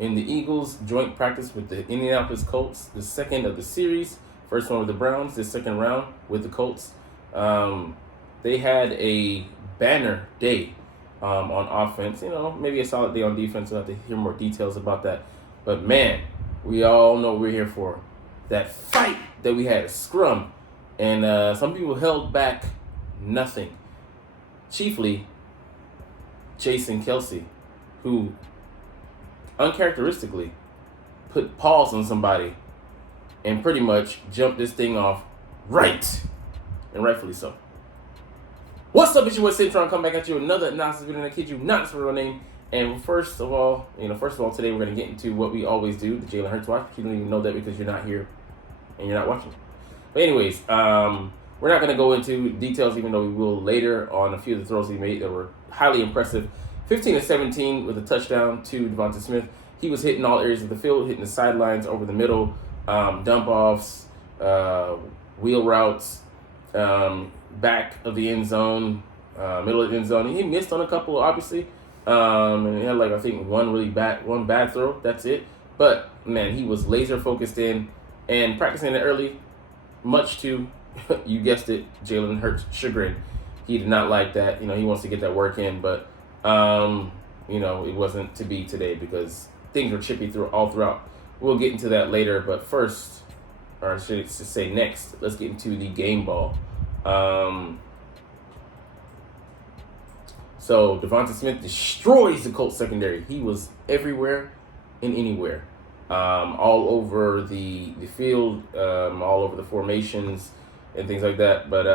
in the Eagles joint practice with the Indianapolis Colts, the second of the series. First one with the Browns, the second round with the Colts. They had a banner day on offense. Maybe a solid day on defense. We'll have to hear more details about that. But man, we all know what we're here for. That fight that we had, a scrum. And some people held back nothing. Chiefly Jason Kelsey, who uncharacteristically put paws on somebody and pretty much jumped this thing off right. And rightfully so. What's up, it's your boy Citron, come back at you with another analysis video, and I kid you not, it's my real name. And first of all, today we're going to get into what we always do, the Jalen Hurts watch. You don't even know that because you're not here and you're not watching. But anyways, we're not going to go into details, even though we will later, on a few of the throws he made that were highly impressive. 15-17 with a touchdown to Devonta Smith. He was hitting all areas of the field, hitting the sidelines, over the middle, dump offs, wheel routes, back of the end zone, middle of the end zone. He missed on a couple, obviously, and he had one bad throw. That's it. But man, he was laser focused in and practicing it early, much to, you guessed it, Jalen Hurts' chagrin. He did not like that. He wants to get that work in, but it wasn't to be today because things were chippy all throughout. We'll get into that later, but first, or I should say next, let's get into the game ball. So Devonta Smith destroys the Colts secondary. He was everywhere and anywhere, all over the field, all over the formations and things like that. But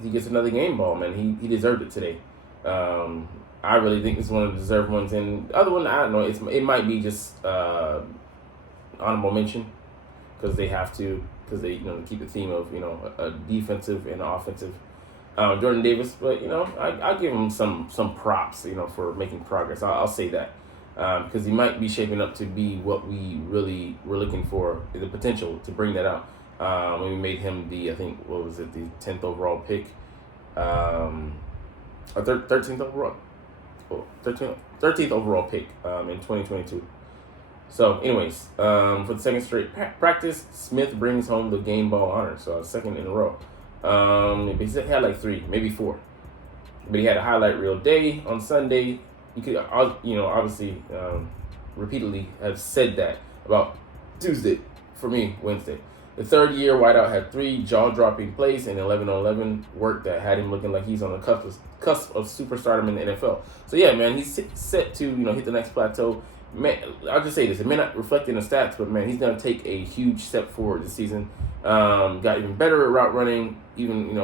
he gets another game ball, man. He deserved it today. I really think it's one of the deserved ones. And the other one, I don't know. It might be just honorable mention because they have to, because they keep the theme of a defensive and offensive. Jordan Davis, but I give him some props for making progress. I'll say that because he might be shaping up to be what we really were looking for, the potential to bring that out. When we made him the 10th overall pick, or 13th overall. 13th overall pick in 2022. So, anyways, for the second straight practice, Smith brings home the game ball honor. So, second in a row. He had like 3, maybe 4. But he had a highlight reel day on Sunday. You could, obviously, repeatedly have said that about Tuesday. For me, Wednesday. The third-year wideout had 3 jaw-dropping plays and 11-on-11 work that had him looking like he's on the cusp of superstardom in the NFL. So, yeah, man, he's set to, hit the next plateau. Man, I'll just say this. It may not reflect in the stats, but, man, he's going to take a huge step forward this season. Got even better at route running, even,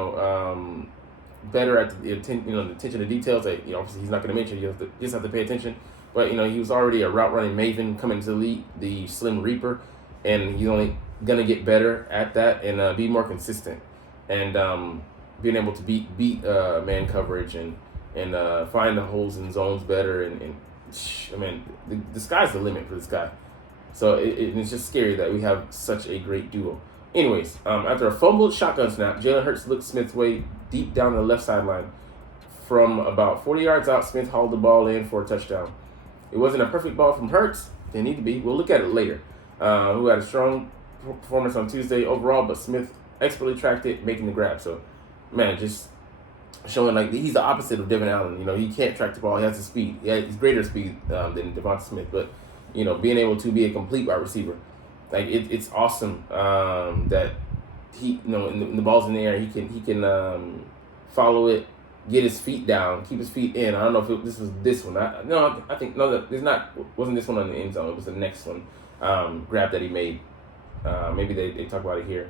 better at the attention to details. That, obviously, he's not going to mention. You just have to pay attention. But, he was already a route running maven coming into the league, the Slim Reaper, and he's only going to get better at that and be more consistent and being able to beat man coverage and find the holes in zones better. And the sky's the limit for this guy. So it's just scary that we have such a great duo. Anyways, after a fumbled shotgun snap, Jalen Hurts looked Smith's way deep down the left sideline. From about 40 yards out, Smith hauled the ball in for a touchdown. It wasn't a perfect ball from Hurts. They need to be. We'll look at it later. Who had a strong performance on Tuesday overall, but Smith expertly tracked it, making the grab. So, man, just showing like he's the opposite of Devin Allen. He can't track the ball. He has the speed. Yeah, he's greater speed than Devonta Smith, but being able to be a complete wide receiver, like it's awesome that he, in the ball's in the air, he can follow it, get his feet down, keep his feet in. I don't know if this was this one. I think wasn't this one on the end zone. It was the next one. Grab that he made. Maybe they talk about it here.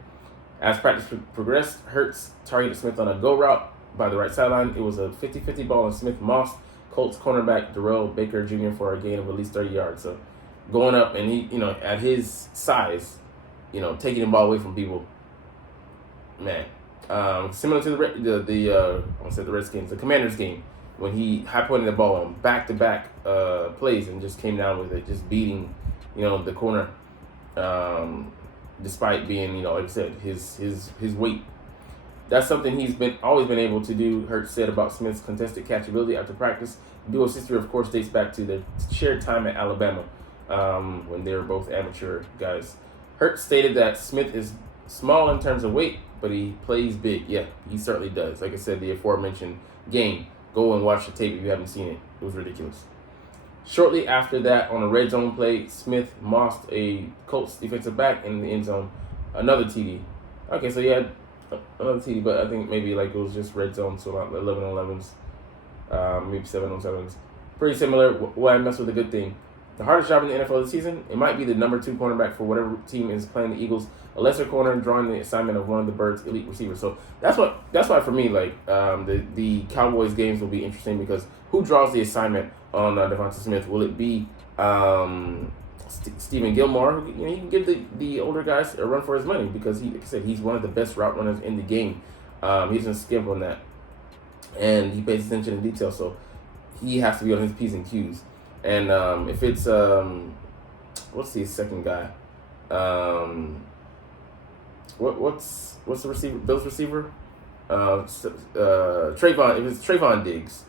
As practice progressed, Hurts targeted Smith on a go route by the right sideline. It was a 50-50 ball on Smith-Moss, Colts cornerback Darrell Baker Jr. for a gain of at least 30 yards. So going up and he, at his size, taking the ball away from people, man. Similar to the Redskins, the Commanders game, when he high-pointed the ball on back-to-back plays and just came down with it, just beating the corner, despite being, like I said, his weight. That's something he's always been able to do. Hurts said about Smith's contested catchability after practice. The duo's history, of course, dates back to their shared time at Alabama. when they were both amateur guys. Hurt stated that Smith is small in terms of weight, but he plays big. Yeah, he certainly does. Like I said, the aforementioned game. Go and watch the tape if you haven't seen it. It was ridiculous. Shortly after that, on a red zone play, Smith mossed a Colts defensive back in the end zone. Another TD. Okay, so he had another TD, but I think maybe like it was just red zone, so about 11 on 11s, maybe 7 on 7s. Pretty similar. Why I mess with a good thing. The hardest job in the NFL this season, it might be the number 2 cornerback for whatever team is playing the Eagles. A lesser corner drawing the assignment of one of the Birds' elite receivers. So that's why for me, like the Cowboys games will be interesting because who draws the assignment on Devonta Smith? Will it be Stephen Gilmore? You know, he can give the older guys a run for his money because like I said, he's one of the best route runners in the game. He doesn't skimp on that, and he pays attention to detail. So he has to be on his P's and Q's. And if it's what's the second guy? What's the receiver? Bills receiver? Trayvon. If it's Trayvon Diggs,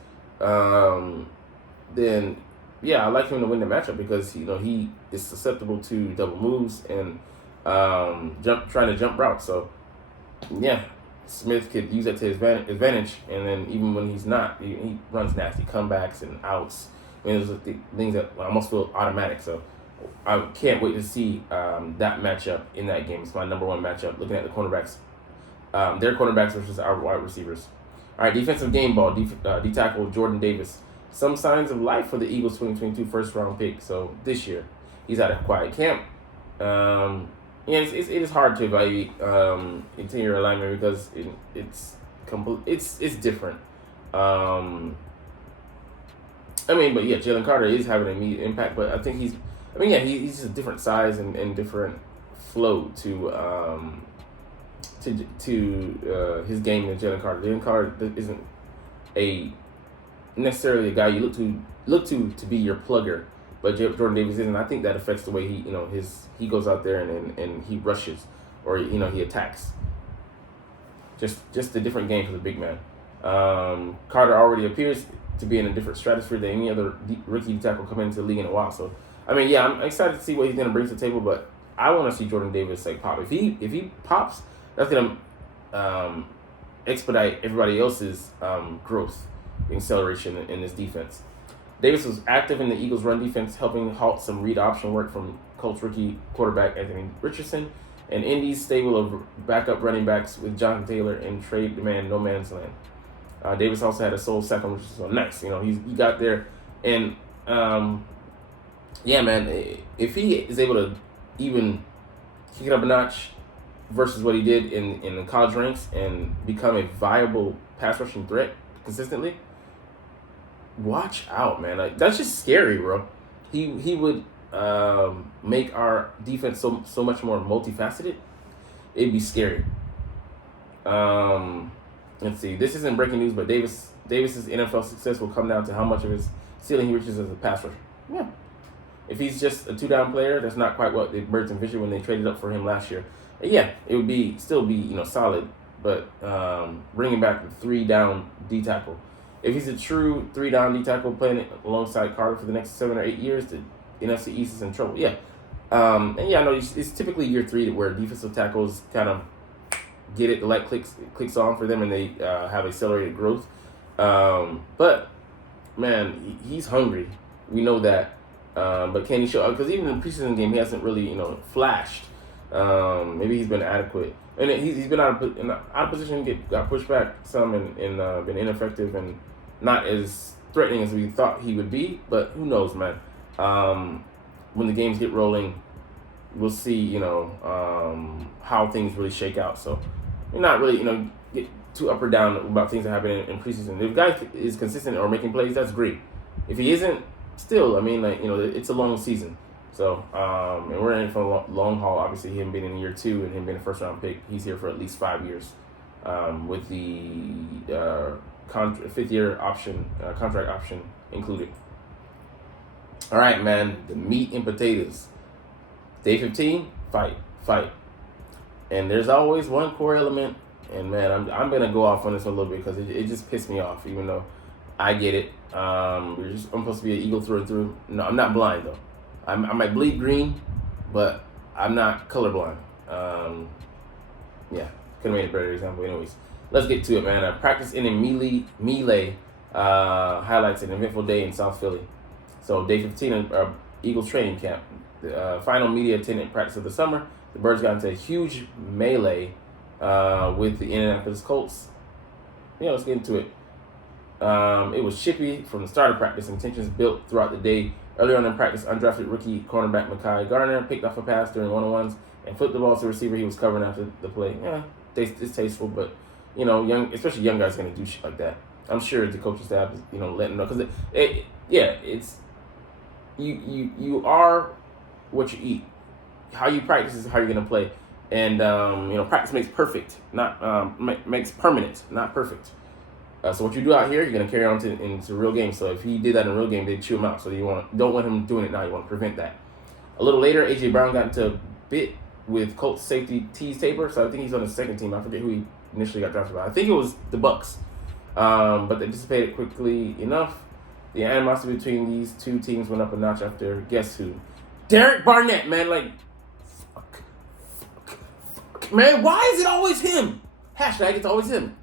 then yeah, I like him to win the matchup because he is susceptible to double moves and trying to jump routes. So yeah, Smith could use that to his advantage. And then even when he's not, he runs nasty comebacks and outs. I mean, those are the things that I almost feel automatic. So I can't wait to see that matchup in that game. It's my number 1 matchup, looking at the cornerbacks. Their cornerbacks versus our wide receivers. All right, defensive game ball. D-tackle Jordan Davis. Some signs of life for the Eagles 2022 first-round pick. So this year, he's at a quiet camp. It is hard to evaluate interior alignment because it's different. But yeah, Jalen Carter is having an immediate impact, but I think he's just a different size and different flow to his game than Jalen Carter. Jalen Carter isn't necessarily a guy you look to be your plugger, but Jordan Davis isn't. I think that affects the way he goes out there and he rushes or he attacks. Just a different game for the big man. Carter already appears to be in a different stratosphere than any other rookie tackle coming into the league in a while. So, I'm excited to see what he's going to bring to the table, but I want to see Jordan Davis pop. If he pops, that's going to expedite everybody else's growth, acceleration in this defense. Davis was active in the Eagles' run defense, helping halt some read option work from Colts rookie quarterback Anthony Richardson, and Indy's stable of backup running backs with Jonathan Taylor in trade demand no man's land. Davis also had a sole second, which is so nice. He got there, and if he is able to even kick it up a notch versus what he did in the college ranks and become a viable pass rushing threat consistently, watch out, man. Like, that's just scary, bro. He would make our defense so much more multifaceted. It'd be scary. Let's see. This isn't breaking news, but Davis's NFL success will come down to how much of his ceiling he reaches as a pass rusher. Yeah. If he's just a 2-down player, that's not quite what the Birds envisioned when they traded up for him last year. Yeah, it would still be solid, but bringing back the 3-down D tackle. If he's a true 3-down D tackle playing alongside Carter for the next 7 or 8 years, the NFC East is in trouble. Yeah. I know it's typically year 3 where defensive tackles kind of get it, the light clicks on for them, and they have accelerated growth. But man, he's hungry. We know that. But can he show up? Because even in the preseason game, he hasn't really flashed. Maybe he's been adequate, and he's been out of position. Got pushed back some, and been ineffective and not as threatening as we thought he would be. But who knows, man? When the games get rolling, we'll see. How things really shake out. So you're not really get too up or down about things that happen in preseason. If a guy is consistent or making plays, that's great. If he isn't, still, it's a long season. So, and we're in for a long haul. Obviously, him being in year 2 and him being a first-round pick, he's here for at least 5 years, with the 5th-year option, contract option included. All right, man, the meat and potatoes. Day 15, fight. And there's always one core element, and man, I'm gonna go off on this a little bit because it just pissed me off, even though I get it. I'm supposed to be an Eagle through and through. No, I'm not blind though. I might bleed green, but I'm not colorblind. Yeah, could have made a better example. Anyways, let's get to it, man. Practice in a melee highlights an eventful day in South Philly. So day 15 of Eagles training camp, the final media attendant practice of the summer. The Birds got into a huge melee with the Indianapolis Colts. Yeah, let's get into it. It was chippy from the start of practice, and tensions built throughout the day. Earlier on in practice, undrafted rookie cornerback Mekhi Garner picked off a pass during one-on-ones and flipped the ball to the receiver he was covering after the play. Yeah, it's tasteful, but especially young guys are gonna do shit like that. I'm sure the coaching staff is letting them know because it's you are what you eat. How you practice is how you're gonna play, and practice makes perfect, not makes permanent, not perfect. So what you do out here, you're gonna carry on into real game. So if he did that in a real game, they'd chew him out. So you don't want him doing it now. You want to prevent that. A little later, AJ Brown got into a bit with Colts safety Tease Tabor. So I think he's on the second team. I forget who he initially got drafted by. I think it was the Bucks. But they dissipated quickly enough. The animosity between these two teams went up a notch after guess who? Derek Barnett, man. Like, fuck. Man, why is it always him? Hashtag it's always him.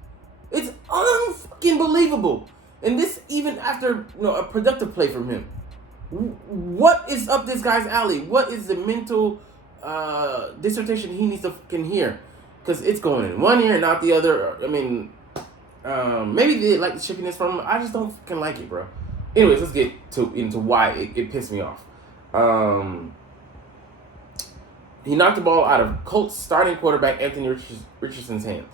It's unfucking believable. And this even after a productive play from him. What is up this guy's alley? What is the mental dissertation he needs to fucking hear? Because it's going in one ear and out the other. I mean, maybe they like the chippiness from him. I just don't fucking like it, bro. Anyways, let's get into why it pissed me off. He knocked the ball out of Colts starting quarterback Anthony Richardson's hands.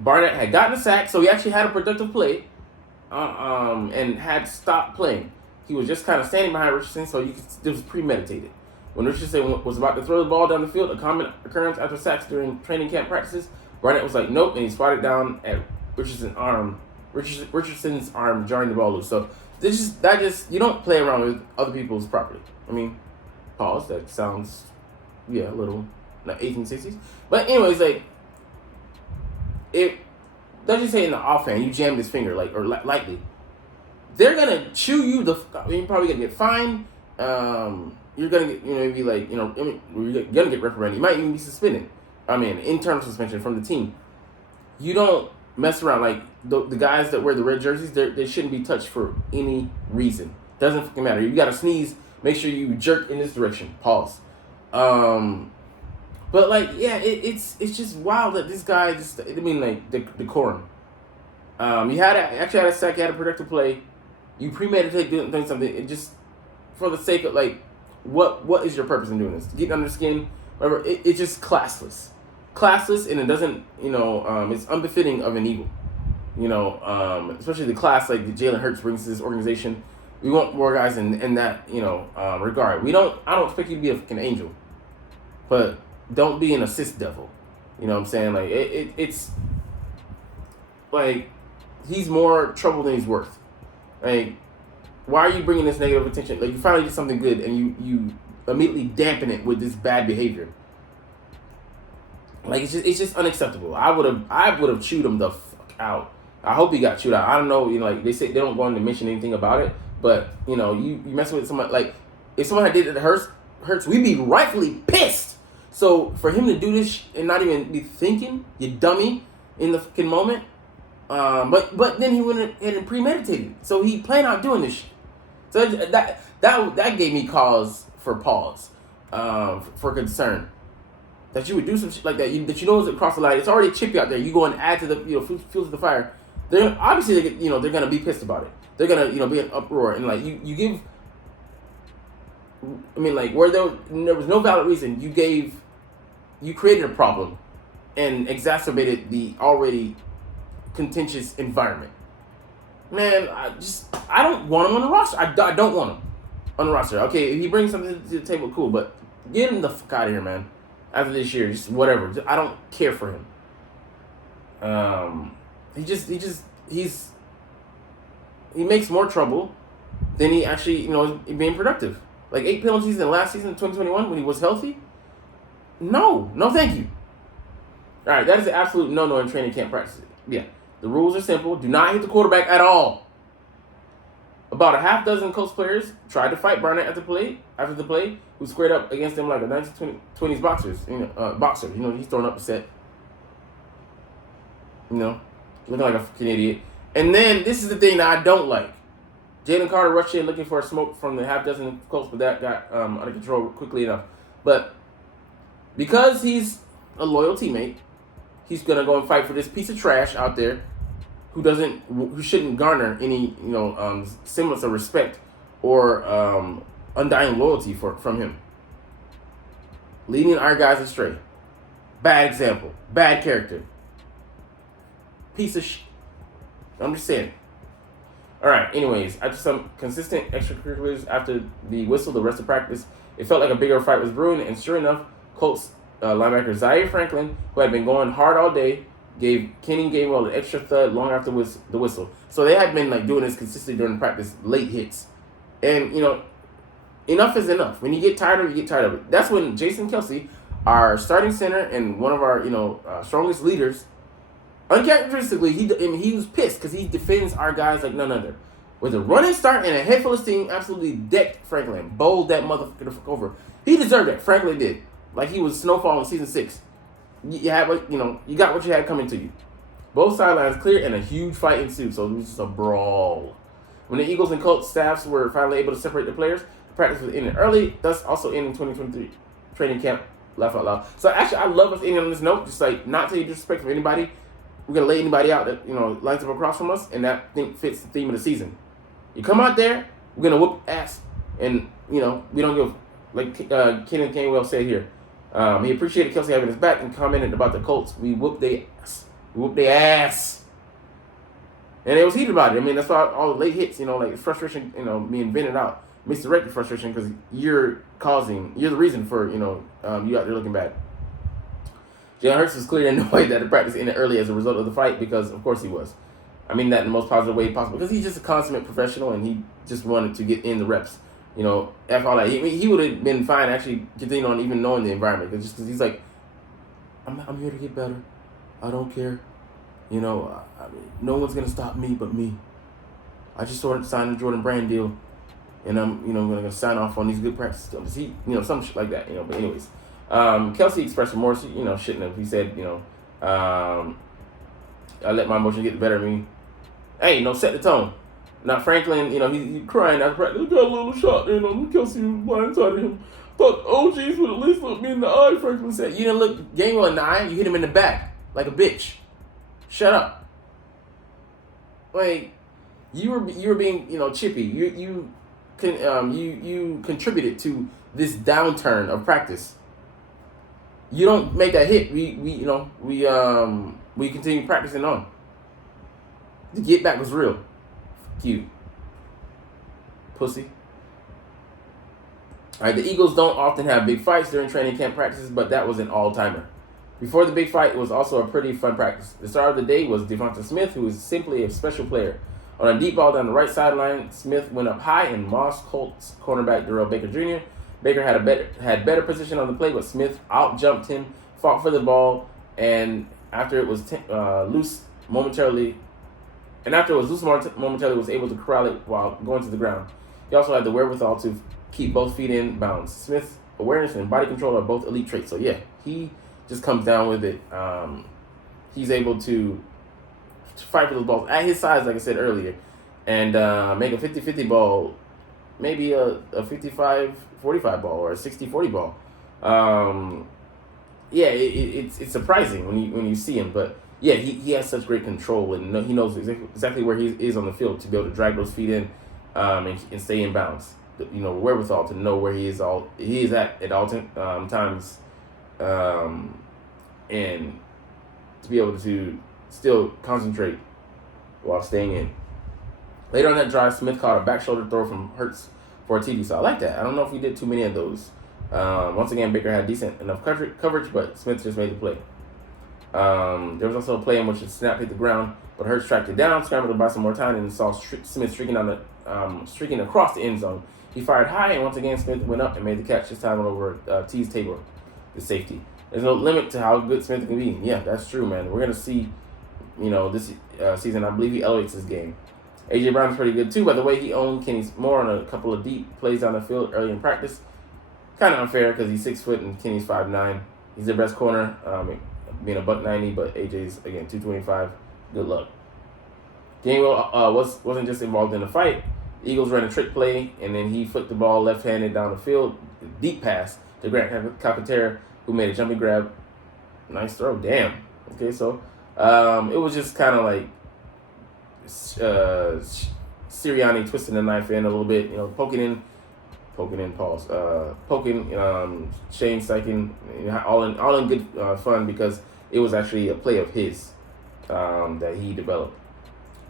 Barnett had gotten a sack, so he actually had a productive play, and had stopped playing. He was just kind of standing behind Richardson, so it was premeditated. When Richardson was about to throw the ball down the field, a common occurrence after sacks during training camp practices, Barnett was like, nope, and he spotted down at Richardson's arm, jarring the ball loose. So you don't play around with other people's property. I mean, pause. That sounds, a little like 1860s. But anyways, like. It doesn't say in the offhand you jammed his finger lightly. They're gonna chew you you're probably gonna get fined. You're gonna get you're gonna get reprimanded. You might even be suspended. Internal suspension from the team. You don't mess around. Like the guys that wear the red jerseys, they shouldn't be touched for any reason. Doesn't fucking matter. You gotta sneeze. Make sure you jerk in this direction. Pause. But it's just wild that this guy decorum. You had a sack, you had a productive play, you premeditate doing something. It just for the sake of what is your purpose in doing this? Getting under the skin, whatever. It's just classless, and it doesn't it's unbefitting of an Eagle. Especially the class like Jalen Hurts brings to this organization. We want more guys in that regard. I don't expect you to be a fucking angel, but don't be an assist devil. You know what I'm saying? Like it's like he's more trouble than he's worth. Like, why are you bringing this negative attention? Like, you finally did something good and you immediately dampen it with this bad behavior. Like, it's just unacceptable. I would have chewed him the fuck out. I hope he got chewed out. I don't know. Like they say they don't go on to mention anything about it, but you messing with someone, like if someone had did it to Hurts, we'd be rightfully pissed. So for him to do this and not even be thinking, you dummy, in the fucking moment, but then he went ahead and premeditated. So he planned on doing this shit. So that gave me cause for pause, for concern. That you would do some shit like that. That is across the line. It's already chippy out there. You go and add to the fuel to the fire. They're obviously they're gonna be pissed about it. They're gonna be an uproar and you give. Where there was no valid reason, you created a problem and exacerbated the already contentious environment. Man, I don't want him on the roster. I don't want him on the roster. Okay, if he brings something to the table, cool, but get him the fuck out of here, man. After this year, just whatever. I don't care for him. He makes more trouble than he actually, is being productive. Like 8 penalties in last season, 2021, when he was healthy? No, thank you. All right, that is an absolute no-no in training camp practice. Yeah, the rules are simple. Do not hit the quarterback at all. About a half dozen Colts players tried to fight Barnett after the play, who squared up against him like a 1920s boxer. He's throwing up the set. Looking like a fucking idiot. And then this is the thing that I don't like. Jalen Carter rushed in looking for a smoke from the half dozen Colts, but that got under control quickly enough. But because he's a loyal teammate, he's gonna go and fight for this piece of trash out there who shouldn't garner any semblance of respect or undying loyalty from him. Leading our guys astray. Bad example. Bad character. Piece of shit. I'm just saying. All right. Anyways, after some consistent extracurriculars after the whistle, the rest of practice, it felt like a bigger fight was brewing, and sure enough, Colts linebacker Zaire Franklin, who had been going hard all day, gave Kenny Gainwell an extra thud long after the whistle. So they had been doing this consistently during practice, late hits, and enough is enough. When you get tired of it, you get tired of it. That's when Jason Kelce, our starting center and one of our strongest leaders, uncharacteristically, he was pissed because he defends our guys like none other. With a running start and a head full of steam, absolutely decked Franklin, bowled that motherfucker the fuck over. He deserved it. Franklin did, like he was Snowfall in season 6. You got what you had coming to you. Both sidelines cleared and a huge fight ensued. So it was just a brawl. When the Eagles and Colts staffs were finally able to separate the players, the practice was ended early, thus also ending 2023 training camp. Laugh out loud. So actually, I love us ending on this note. Just not to disrespect from anybody. We're gonna lay anybody out that lines up across from us, and that fits the theme of the season. You come out there, we're gonna whoop ass, and we don't give like Kenan Gainwell said here. He appreciated Kelce having his back and commented about the Colts. We whooped their ass. We whooped their ass. And it was heated about it. I mean, that's why all the late hits, frustration, being vented out. Misdirected frustration because you're the reason for, you out there looking bad. Jalen Hurts was clearly annoyed that the practice ended early as a result of the fight because, of course, he was. I mean that in the most positive way possible because he's just a consummate professional and he just wanted to get in the reps. After all that, he would have been fine actually continuing on even knowing the environment because he's like, I'm here to get better. I don't care. I mean, no one's gonna stop me but me. I just sort of signed a Jordan Brand deal, and I'm gonna sign off on these good practice stuff. Some shit like that. But anyways, Kelce expressed remorse. Shouldn't have. He said, I let my emotions get the better of me. Hey, set the tone. Now Franklin, he crying after practice. Got a little shot, Kelce was blindsided him. Thought OGs would at least look me in the eye, Franklin said. You didn't look Gainwell in the eye, you hit him in the back like a bitch. Shut up. Like, you were being, chippy. You contributed to this downturn of practice. You don't make that hit. We continue practicing on. The get back was real. You pussy. Alright, the Eagles don't often have big fights during training camp practices, but that was an all-timer. Before the big fight, it was also a pretty fun practice. The star of the day was Devonta Smith, who is simply a special player. On a deep ball down the right sideline, Smith went up high and Moss Colts cornerback Darrell Baker Jr. Baker had better position on the play, but Smith out-jumped him, fought for the ball, and after it was loose momentarily, was able to corral it while going to the ground. He also had the wherewithal to keep both feet in bounds. Smith's awareness and body control are both elite traits. So yeah, he just comes down with it. He's able to fight for those balls at his size, like I said earlier, and make a 50-50 ball, maybe a 55-45 ball or a 60-40 ball. It's surprising when you see him, but yeah, he has such great control and he knows exactly where he is on the field to be able to drag those feet in and stay in bounds. Wherewithal to know where he is at all times, and to be able to still concentrate while staying in. Later on that drive, Smith caught a back shoulder throw from Hurts for a TD. So I like that. I don't know if we did too many of those. Once again, Baker had decent enough coverage, but Smith just made the play. There was also a play in which the snap hit the ground, but Hurts tracked it down, scrambled to buy some more time, and saw Smith streaking across the end zone. He fired high, and once again, Smith went up and made the catch, this time over T's table, the safety. There's no limit to how good Smith can be. Yeah, that's true, man. We're going to see, this season, I believe he elevates his game. A.J. Brown's pretty good too. By the way, he owned Kenny Moore on a couple of deep plays down the field early in practice. Kind of unfair because he's 6 foot and Kenny's 5'9". He's their best corner, being a $190, but AJ's again 225. Good luck. Gainwell wasn't just involved in the fight. The Eagles ran a trick play, and then he flicked the ball left-handed down the field, deep pass to Grant Calcaterra, who made a jumping grab. Nice throw, damn. Okay, so it was just kind of like Sirianni twisting the knife in a little bit, poking in pause, poking Shane Steichen, all in good fun because it was actually a play of his that he developed.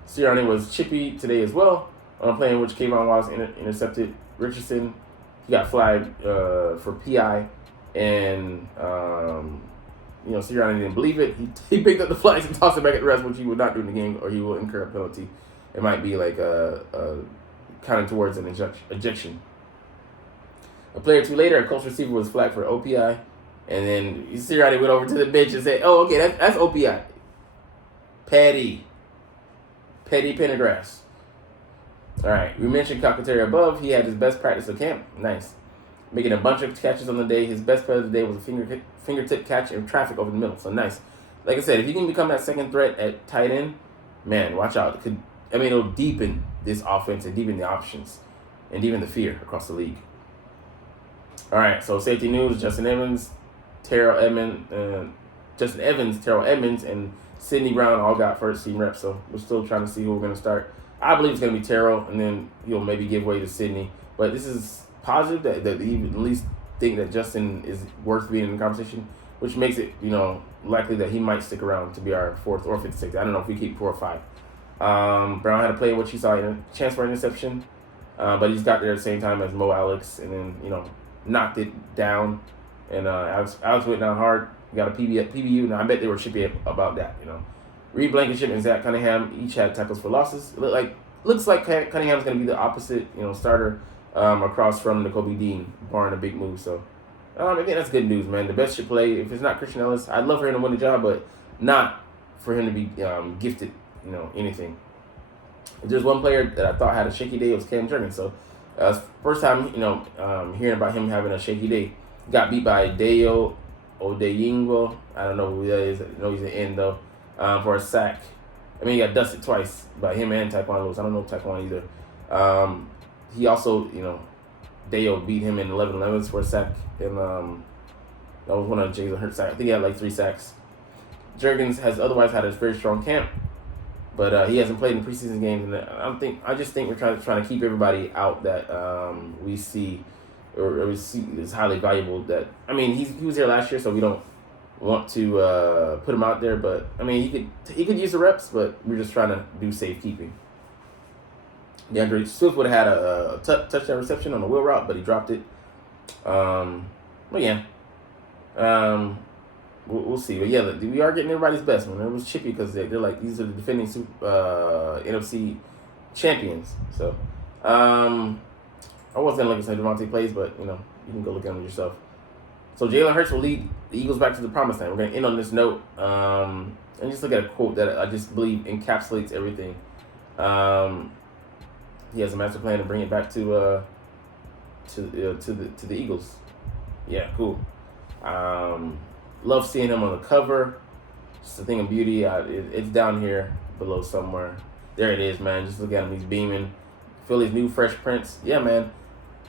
Sirianni was chippy today as well on a play in which Kayvon Wallace intercepted Richardson. He got flagged for PI, and Sirianni didn't believe it. He picked up the flags and tossed it back at the refs, which he would not do in the game, or he will incur a penalty. It might be like counting towards an ejection. A play or two later, a Colts receiver was flagged for OPI, and then Sirianni went over to the bench and said, "Oh, okay, that's OPI." Petty Pendergrass. All right, we mentioned Calcaterra above. He had his best practice of camp. Nice. Making a bunch of catches on the day. His best play of the day was a fingertip catch in traffic over the middle. So nice. Like I said, if you can become that second threat at tight end, man, watch out. It'll deepen this offense and deepen the options and deepen the fear across the league. All right, so safety news: Justin Evans, Terrell Edmonds, and Sidney Brown all got first team reps. So we're still trying to see who we're going to start. I believe it's going to be Terrell, and then he'll maybe give way to Sidney. But this is positive that he at least think that Justin is worth being in the conversation, which makes it likely that he might stick around to be our fourth or fifth safety. I don't know if we keep 4 or 5. Brown had a play in which he saw a chance for an interception, but he's got there at the same time as Mo Alex, and then knocked it down. And Alex went down hard. Got a PBU. Now I bet they were chippy about that. Reed Blankenship and Zach Cunningham each had tackles for losses. Looks like Cunningham's going to be the opposite starter across from Nakobe Dean, barring a big move. So I think that's good news, man. The best should play. If it's not Christian Ellis, I'd love for him to win the job, but not for him to be gifted anything. If there's one player that I thought had a shaky day, it was Cam Jurgens. So first time hearing about him having a shaky day. Got beat by Dayo Odeyingbo. I don't know who that is. I know he's an end though. For a sack. He got dusted twice by him and Taekwon Lewis. I don't know Taekwon either. He also, Dayo beat him in 11-11s for a sack. And that was one of Jalen Hurts' sacks. I think he had like 3 sacks. Jurgens has otherwise had a very strong camp, but he hasn't played in the preseason games. And I just think we're trying to keep everybody out that we see or we see is highly valuable. That he was here last year, so we don't want to put him out there, but he could use the reps, but we're just trying to do safekeeping. DeAndre Swift would have had a touchdown reception on a wheel route, but he dropped it. We'll see. But yeah, we are getting everybody's best, man. It was chippy because they're like, these are the defending NFC champions. So I was gonna look at some Devontae plays, but you can go look at them yourself. So Jalen Hurts will lead the Eagles back to the promised land. We're going to end on this note and just look at a quote that I just believe encapsulates everything. He has a master plan to bring it back to the Eagles. Yeah, cool. Love seeing him on the cover. Just a thing of beauty. It's down here below somewhere. There it is, man. Just look at him. He's beaming. Philly's new Fresh Prince. Yeah, man.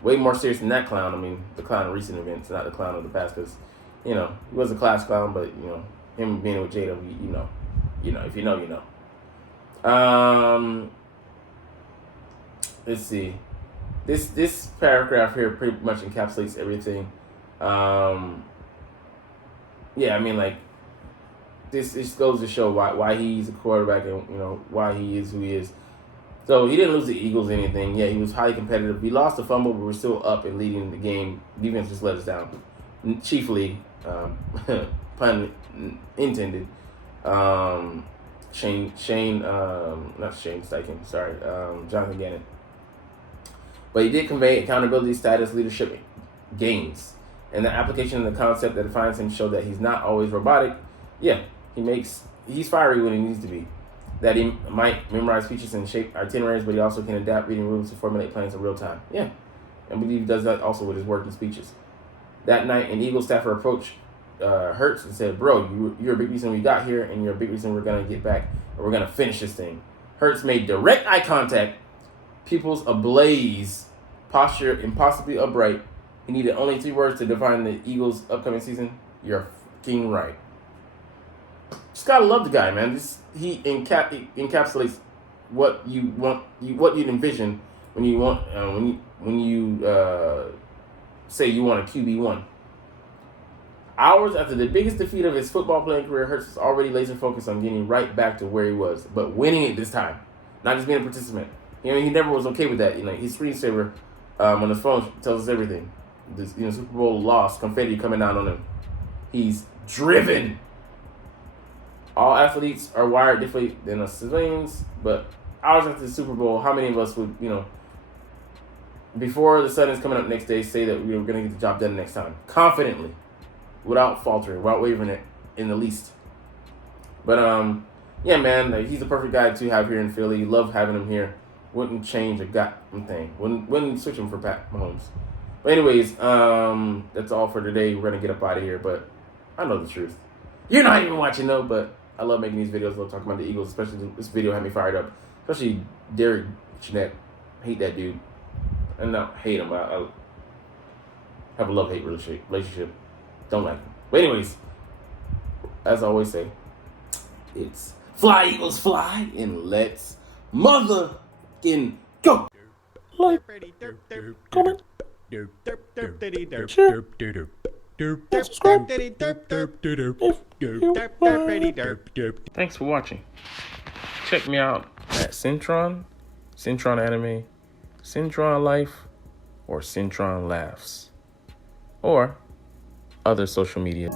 Way more serious than that clown. The clown of recent events, not the clown of the past. Because, he was a class clown, but, him being with Jada, if you know, you know. Let's see. This paragraph here pretty much encapsulates everything. This goes to show why he's a quarterback and, why he is who he is. So he didn't lose the Eagles anything. Yeah, he was highly competitive. We lost the fumble, but we're still up and leading the game. Defense just let us down. Chiefly, pun intended, not Shane Steichen, sorry, Jonathan Gannon. But he did convey accountability, status, leadership gains. And the application of the concept that defines him showed that he's not always robotic. Yeah, he's fiery when he needs to be. that he might memorize features and shape itineraries, but he also can adapt reading rules to formulate plans in real time. Yeah, I believe he does that also with his work and speeches. That night, an Eagles staffer approached Hurts and said, "Bro, you're a big reason we got here, and you're a big reason we're gonna get back, and we're gonna finish this thing." Hurts made direct eye contact, pupils ablaze, posture impossibly upright. He needed only 3 words to define the Eagles' upcoming season. You're fucking right. Just gotta love the guy, man. He encapsulates what you want, what you'd envision when you want when you say you want a QB1. Hours after the biggest defeat of his football playing career, Hurts was already laser focused on getting right back to where he was, but winning it this time, not just being a participant. He never was okay with that. His screensaver on his phone tells us everything. This, Super Bowl loss, confetti coming down on him. He's driven. All athletes are wired differently than us civilians, but hours after the Super Bowl, how many of us would, before the sun is coming up next day, say that we were going to get the job done next time, confidently, without faltering, without wavering it in the least. But yeah, man, he's the perfect guy to have here in Philly. Love having him here. Wouldn't change a goddamn thing. Wouldn't switch him for Pat Mahomes. But anyways, that's all for today. We're gonna get up out of here, but I know the truth. You're not even watching though, but I love making these videos. Love talking about the Eagles, especially this video had me fired up. Especially Derek Jeanette. Hate that dude. And not hate him. I have a love-hate relationship. Don't like him. But anyways, as I always say, it's fly Eagles fly, and let's motherfucking go. Like, comment, share, subscribe. Thanks for watching. Check me out at Centron Anime, Centron Life, or Centron Laughs, or other social media.